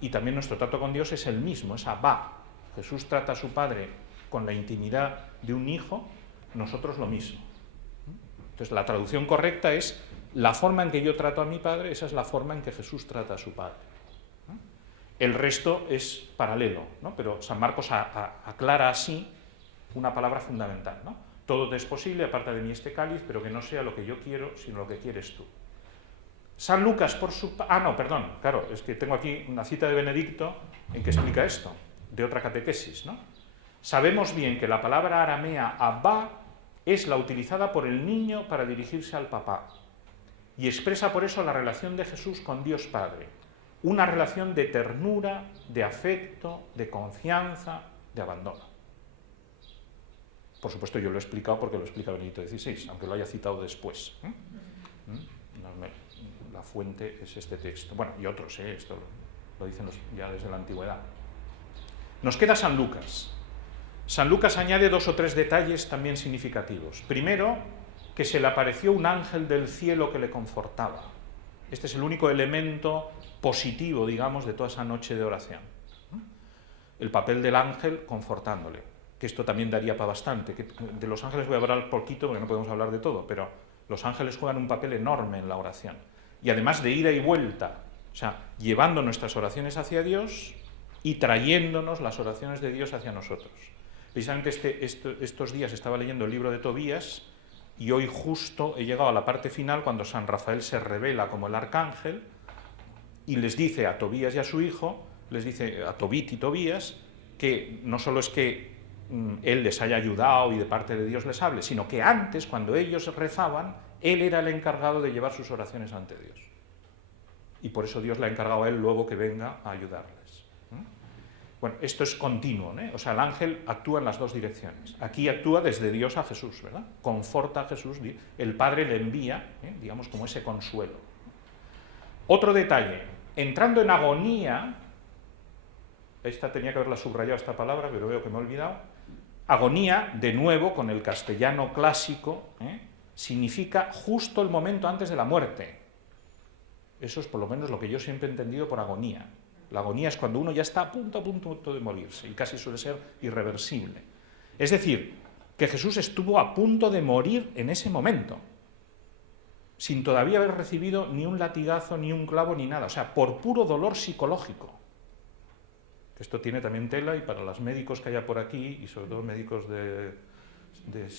y también nuestro trato con Dios es el mismo, es Abba. Jesús trata a su Padre con la intimidad de un hijo, nosotros lo mismo. Entonces la traducción correcta es: la forma en que yo trato a mi Padre, esa es la forma en que Jesús trata a su Padre. El resto es paralelo, ¿no? Pero San Marcos aclara así una palabra fundamental, ¿no? Todo te es posible, aparta de mí este cáliz, pero que no sea lo que yo quiero, sino lo que quieres tú. San Lucas, por su... claro, es que tengo aquí una cita de Benedicto en que explica esto, de otra catequesis, ¿no? Sabemos bien que la palabra aramea Abba es la utilizada por el niño para dirigirse al papá, y expresa por eso la relación de Jesús con Dios Padre, una relación de ternura, de afecto, de confianza, de abandono. Por supuesto, yo lo he explicado porque lo explica Benedicto XVI, aunque lo haya citado después. La fuente es este texto. Bueno, y otros, esto lo dicen ya desde la antigüedad. Nos queda San Lucas. San Lucas añade 2 o 3 detalles también significativos. Primero, que se le apareció un ángel del cielo que le confortaba. Este es el único elemento positivo, digamos, de toda esa noche de oración. El papel del ángel confortándole, que esto también daría para bastante. De los ángeles voy a hablar poquito porque no podemos hablar de todo, pero los ángeles juegan un papel enorme en la oración. Y además de ida y vuelta, o sea, llevando nuestras oraciones hacia Dios y trayéndonos las oraciones de Dios hacia nosotros. Precisamente estos días estaba leyendo el libro de Tobías y hoy justo he llegado a la parte final cuando San Rafael se revela como el arcángel y les dice a Tobías y a su hijo, les dice a Tobit y Tobías, que no solo es que él les haya ayudado y de parte de Dios les hable, sino que antes, cuando ellos rezaban, él era el encargado de llevar sus oraciones ante Dios. Y por eso Dios le ha encargado a él luego que venga a ayudarles. Bueno, esto es continuo, ¿eh? O sea, el ángel actúa en las dos direcciones. Aquí actúa desde Dios a Jesús, ¿verdad? Conforta a Jesús, el Padre le envía, digamos, como ese consuelo. Otro detalle, entrando en agonía, esta tenía que haberla subrayado esta palabra, pero veo que me he olvidado. Agonía, de nuevo, con el castellano clásico, significa justo el momento antes de la muerte. Eso es por lo menos lo que yo siempre he entendido por agonía. La agonía es cuando uno ya está a punto de morirse y casi suele ser irreversible. Es decir, que Jesús estuvo a punto de morir en ese momento, sin todavía haber recibido ni un latigazo, ni un clavo, ni nada. O sea, por puro dolor psicológico. Esto tiene también tela y para los médicos que haya por aquí, y sobre todo médicos de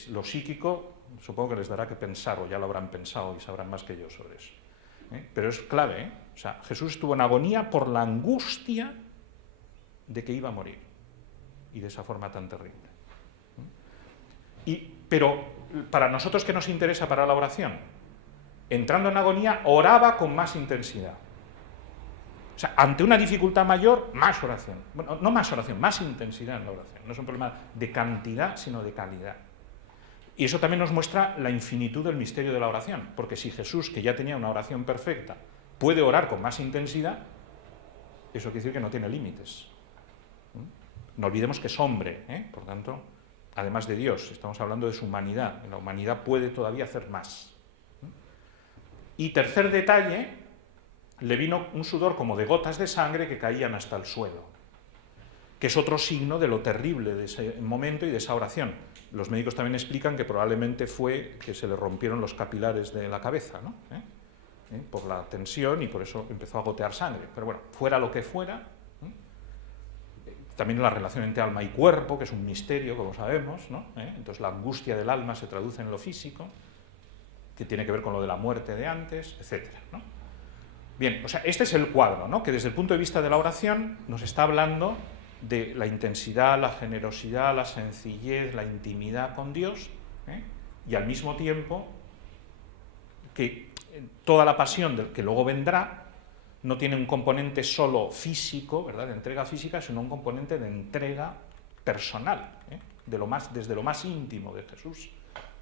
lo psíquico, supongo que les dará que pensar, o ya lo habrán pensado y sabrán más que yo sobre eso. Pero es clave, O sea, Jesús estuvo en agonía por la angustia de que iba a morir, y de esa forma tan terrible. Pero para nosotros, ¿qué nos interesa para la oración? Entrando en agonía, oraba con más intensidad. O sea, ante una dificultad mayor, más oración. Bueno, no más oración, más intensidad en la oración. No es un problema de cantidad, sino de calidad. Y eso también nos muestra la infinitud del misterio de la oración, porque si Jesús, que ya tenía una oración perfecta, puede orar con más intensidad, eso quiere decir que no tiene límites. No olvidemos que es hombre, por tanto, además de Dios, estamos hablando de su humanidad. La humanidad puede todavía hacer más. Y tercer detalle, le vino un sudor como de gotas de sangre que caían hasta el suelo, que es otro signo de lo terrible de ese momento y de esa oración. Los médicos también explican que probablemente fue que se le rompieron los capilares de la cabeza, ¿no? Por la tensión, y por eso empezó a gotear sangre. Pero bueno, fuera lo que fuera, también la relación entre alma y cuerpo, que es un misterio, como sabemos, ¿no? Entonces la angustia del alma se traduce en lo físico, que tiene que ver con lo de la muerte de antes, etc., ¿no? Bien, o sea, este es el cuadro, ¿no? Que desde el punto de vista de la oración nos está hablando de la intensidad, la generosidad, la sencillez, la intimidad con Dios, y al mismo tiempo que toda la pasión que luego vendrá no tiene un componente solo físico, ¿verdad?, de entrega física, sino un componente de entrega personal, desde lo más íntimo de Jesús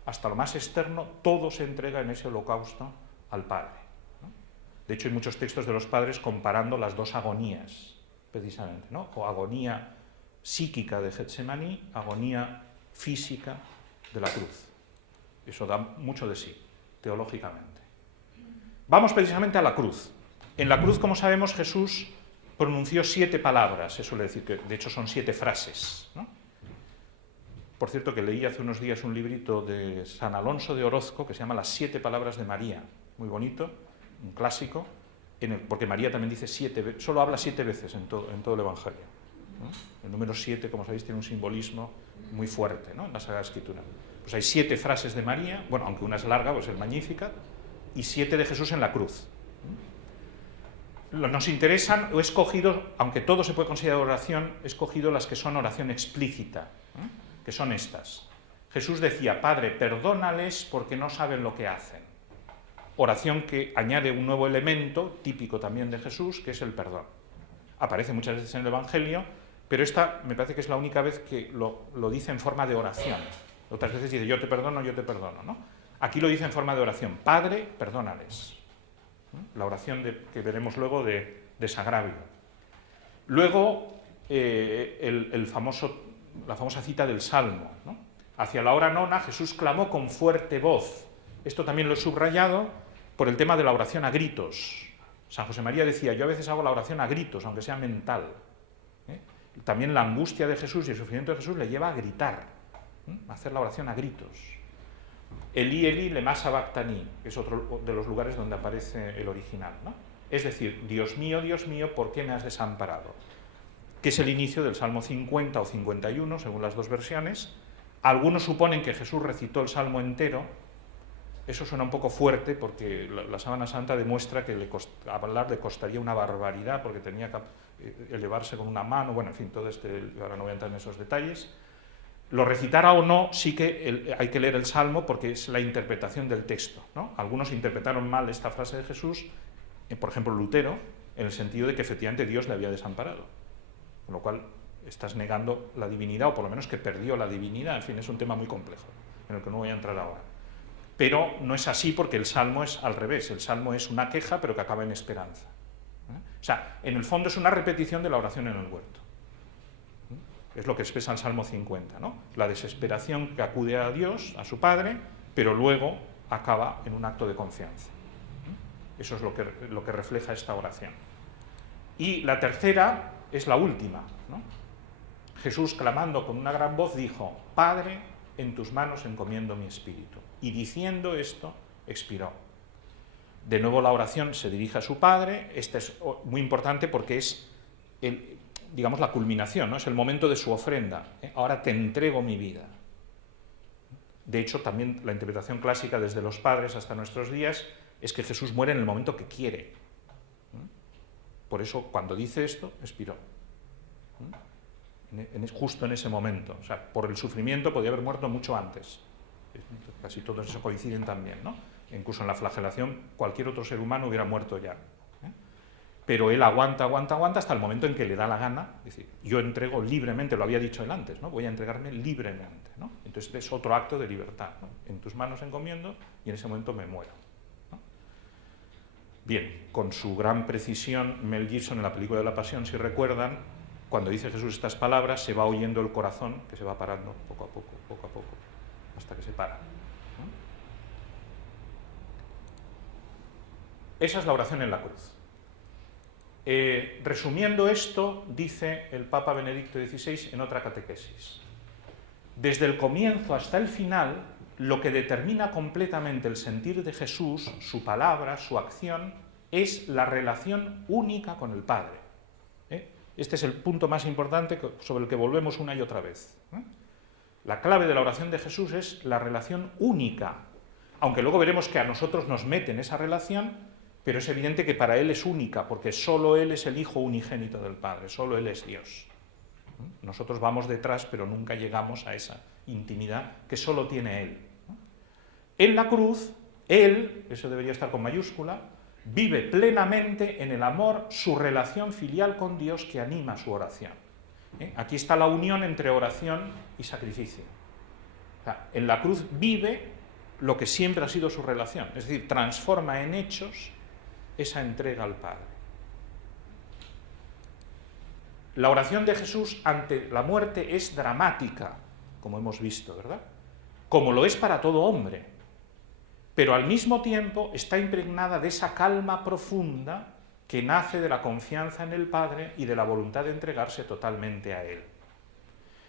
hasta lo más externo, todo se entrega en ese holocausto al Padre. De hecho, hay muchos textos de los padres comparando las dos agonías, precisamente, ¿no? O agonía psíquica de Getsemaní, agonía física de la cruz. Eso da mucho de sí, teológicamente. Vamos precisamente a la cruz. En la cruz, como sabemos, Jesús pronunció 7 palabras, se suele decir que de hecho son 7 frases, ¿no? Por cierto, que leí hace unos días un librito de San Alonso de Orozco que se llama Las 7 palabras de María, muy bonito, un clásico, porque María también dice 7, solo habla 7 veces en todo el Evangelio, ¿no? El número 7, como sabéis, tiene un simbolismo muy fuerte, ¿no?, en la Sagrada Escritura. Pues hay 7 frases de María, bueno, aunque una es larga, pues el Magnificat, y 7 de Jesús en la cruz. Nos interesan, he escogido, aunque todo se puede considerar oración, he escogido las que son oración explícita, que son estas. Jesús decía: Padre, perdónales porque no saben lo que hacen. Oración que añade un nuevo elemento, típico también de Jesús, que es el perdón. Aparece muchas veces en el Evangelio, pero esta me parece que es la única vez que lo dice en forma de oración. Otras veces dice: yo te perdono, ¿no? Aquí lo dice en forma de oración: Padre, perdónales. La oración que veremos luego de desagravio. Luego, la famosa cita del Salmo, ¿no? Hacia la hora nona, Jesús clamó con fuerte voz. Esto también lo he subrayado por el tema de la oración a gritos. San José María decía: yo a veces hago la oración a gritos, aunque sea mental. También la angustia de Jesús y el sufrimiento de Jesús le lleva a gritar, a hacer la oración a gritos. Elí, Elí, lema sabactani, que es otro de los lugares donde aparece el original, ¿no? Es decir, Dios mío, ¿por qué me has desamparado? Que es el inicio del Salmo 50 o 51, según las dos versiones. Algunos suponen que Jesús recitó el Salmo entero. Eso suena un poco fuerte porque la Sábana Santa demuestra que hablar le costaría una barbaridad, porque tenía que elevarse con una mano, bueno, en fin, ahora no voy a entrar en esos detalles. Lo recitara o no, sí que hay que leer el Salmo porque es la interpretación del texto, ¿no? Algunos interpretaron mal esta frase de Jesús, por ejemplo Lutero, en el sentido de que efectivamente Dios le había desamparado, con lo cual estás negando la divinidad, o por lo menos que perdió la divinidad. En fin, es un tema muy complejo, en el que no voy a entrar ahora. Pero no es así, porque el Salmo es al revés. El Salmo es una queja, pero que acaba en esperanza. O sea, en el fondo es una repetición de la oración en el huerto. Es lo que expresa el Salmo 50, ¿no? La desesperación que acude a Dios, a su Padre, pero luego acaba en un acto de confianza. Eso es lo que refleja esta oración. Y la tercera es la última, ¿no? Jesús, clamando con una gran voz, dijo: Padre, en tus manos encomiendo mi espíritu. Y diciendo esto, expiró. De nuevo la oración se dirige a su Padre. Esta es muy importante porque es digamos, la culminación, ¿no? Es el momento de su ofrenda. Ahora te entrego mi vida. De hecho, también la interpretación clásica desde los padres hasta nuestros días es que Jesús muere en el momento que quiere. Por eso, cuando dice esto, expiró. Justo en ese momento. O sea, por el sufrimiento podía haber muerto mucho antes. Casi todos eso coinciden también, ¿no? Incluso en la flagelación, cualquier otro ser humano hubiera muerto ya. Pero él aguanta hasta el momento en que le da la gana. Es decir, yo entrego libremente, lo había dicho él antes, ¿no? Voy a entregarme libremente, ¿no? Entonces es otro acto de libertad, ¿no? En tus manos encomiendo y en ese momento me muero, ¿no? Bien, con su gran precisión, Mel Gibson en la película de la Pasión, si recuerdan, cuando dice Jesús estas palabras, se va oyendo el corazón que se va parando poco a poco, hasta que se para, ¿no? Esa es la oración en la cruz. Resumiendo esto, dice el Papa Benedicto XVI en otra catequesis: desde el comienzo hasta el final, lo que determina completamente el sentir de Jesús, su palabra, su acción, es la relación única con el Padre. Este es el punto más importante sobre el que volvemos una y otra vez. La clave de la oración de Jesús es la relación única, aunque luego veremos que a nosotros nos mete en esa relación. Pero es evidente que para él es única, porque solo él es el Hijo unigénito del Padre, solo él es Dios. Nosotros vamos detrás, pero nunca llegamos a esa intimidad que solo tiene él. En la cruz, él, eso debería estar con mayúscula, vive plenamente en el amor su relación filial con Dios que anima su oración. Aquí está la unión entre oración y sacrificio. O sea, en la cruz vive lo que siempre ha sido su relación, es decir, transforma en hechos esa entrega al Padre. La oración de Jesús ante la muerte es dramática, como hemos visto, ¿verdad? Como lo es para todo hombre, pero al mismo tiempo está impregnada de esa calma profunda que nace de la confianza en el Padre y de la voluntad de entregarse totalmente a Él.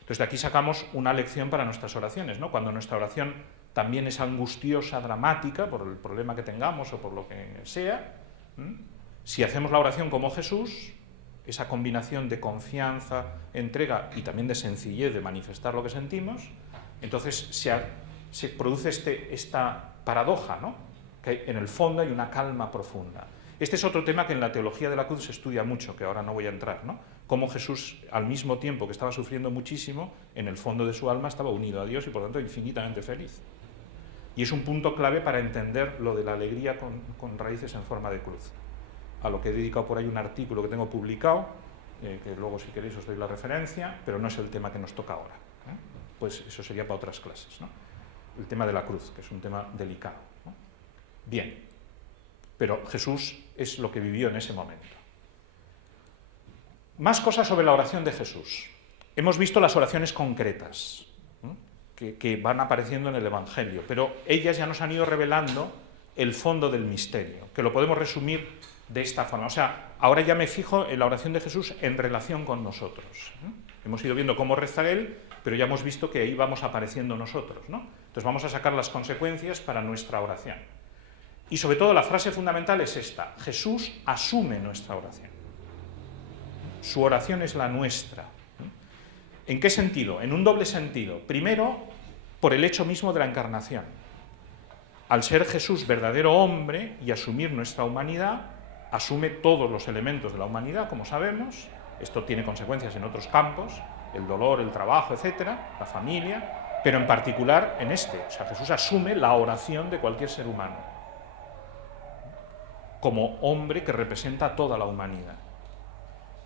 Entonces de aquí sacamos una lección para nuestras oraciones, ¿no? Cuando nuestra oración también es angustiosa, dramática, por el problema que tengamos o por lo que sea, si hacemos la oración como Jesús, esa combinación de confianza, entrega y también de sencillez de manifestar lo que sentimos, entonces se produce esta paradoja, ¿no? Que en el fondo hay una calma profunda. Este es otro tema que en la teología de la cruz se estudia mucho, que ahora no voy a entrar, ¿no? Cómo Jesús, al mismo tiempo que estaba sufriendo muchísimo, en el fondo de su alma estaba unido a Dios y por lo tanto infinitamente feliz. Y es un punto clave para entender lo de la alegría con raíces en forma de cruz. A lo que he dedicado por ahí un artículo que tengo publicado, que luego si queréis os doy la referencia, pero no es el tema que nos toca ahora. Pues eso sería para otras clases, ¿no? El tema de la cruz, que es un tema delicado, ¿no? Bien, pero Jesús es lo que vivió en ese momento. Más cosas sobre la oración de Jesús. Hemos visto las oraciones concretas, ¿no? que van apareciendo en el Evangelio, pero ellas ya nos han ido revelando el fondo del misterio, que lo podemos resumir de esta forma. O sea, ahora ya me fijo en la oración de Jesús en relación con nosotros. Hemos ido viendo cómo reza Él, pero ya hemos visto que ahí vamos apareciendo nosotros, ¿no? Entonces vamos a sacar las consecuencias para nuestra oración. Y sobre todo la frase fundamental es esta: Jesús asume nuestra oración. Su oración es la nuestra. ¿En qué sentido? En un doble sentido. Primero, por el hecho mismo de la encarnación. Al ser Jesús verdadero hombre y asumir nuestra humanidad, asume todos los elementos de la humanidad, como sabemos. Esto tiene consecuencias en otros campos, el dolor, el trabajo, etcétera, la familia, pero en particular en este. O sea, Jesús asume la oración de cualquier ser humano, como hombre que representa a toda la humanidad,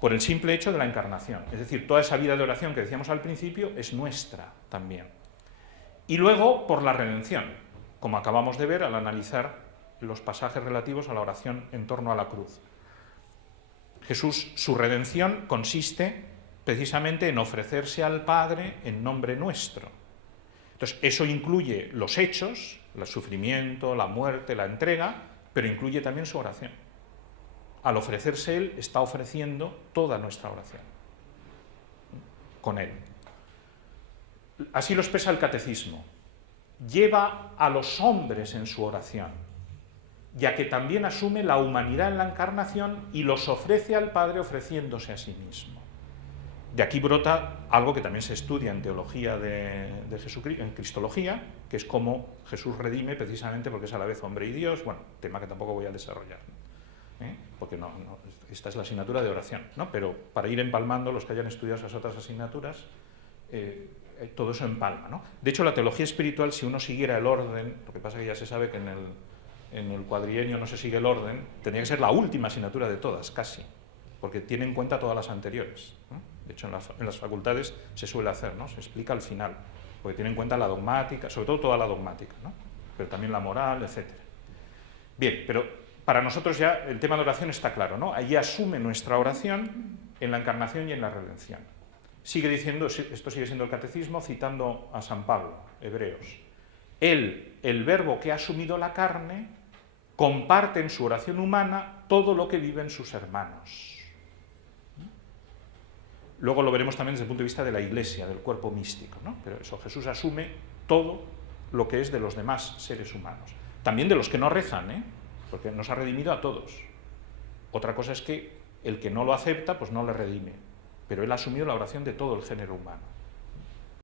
por el simple hecho de la encarnación. Es decir, toda esa vida de oración que decíamos al principio es nuestra también. Y luego, por la redención, como acabamos de ver al analizar los pasajes relativos a la oración en torno a la cruz. Jesús, su redención consiste precisamente en ofrecerse al Padre en nombre nuestro. Entonces, eso incluye los hechos, el sufrimiento, la muerte, la entrega, pero incluye también su oración. Al ofrecerse Él, está ofreciendo toda nuestra oración con Él. Así lo expresa el Catecismo. Lleva a los hombres en su oración, ya que también asume la humanidad en la encarnación y los ofrece al Padre ofreciéndose a sí mismo. De aquí brota algo que también se estudia en teología de Jesucristo, en cristología, que es cómo Jesús redime precisamente porque es a la vez hombre y Dios, bueno, tema que tampoco voy a desarrollar, porque esta es la asignatura de oración, ¿no? Pero para ir empalmando, los que hayan estudiado esas otras asignaturas, todo eso empalma, ¿no? De hecho, la teología espiritual, si uno siguiera el orden, lo que pasa es que ya se sabe que en el cuadrienio no se sigue el orden, tendría que ser la última asignatura de todas, casi, porque tiene en cuenta todas las anteriores, ¿no? De hecho, en las facultades se suele hacer, ¿no? Se explica al final, porque tiene en cuenta la dogmática, sobre todo toda la dogmática, ¿no? Pero también la moral, etc. Bien, pero para nosotros ya el tema de oración está claro, ¿no? Allí asume nuestra oración en la encarnación y en la redención. Sigue diciendo, esto sigue siendo el Catecismo, citando a San Pablo, Hebreos. Él, el Verbo que ha asumido la carne, comparte en su oración humana todo lo que viven sus hermanos. Luego lo veremos también desde el punto de vista de la Iglesia, del cuerpo místico, ¿no? Pero eso, Jesús asume todo lo que es de los demás seres humanos. También de los que no rezan, porque nos ha redimido a todos. Otra cosa es que el que no lo acepta, pues no le redime. Pero Él ha asumido la oración de todo el género humano.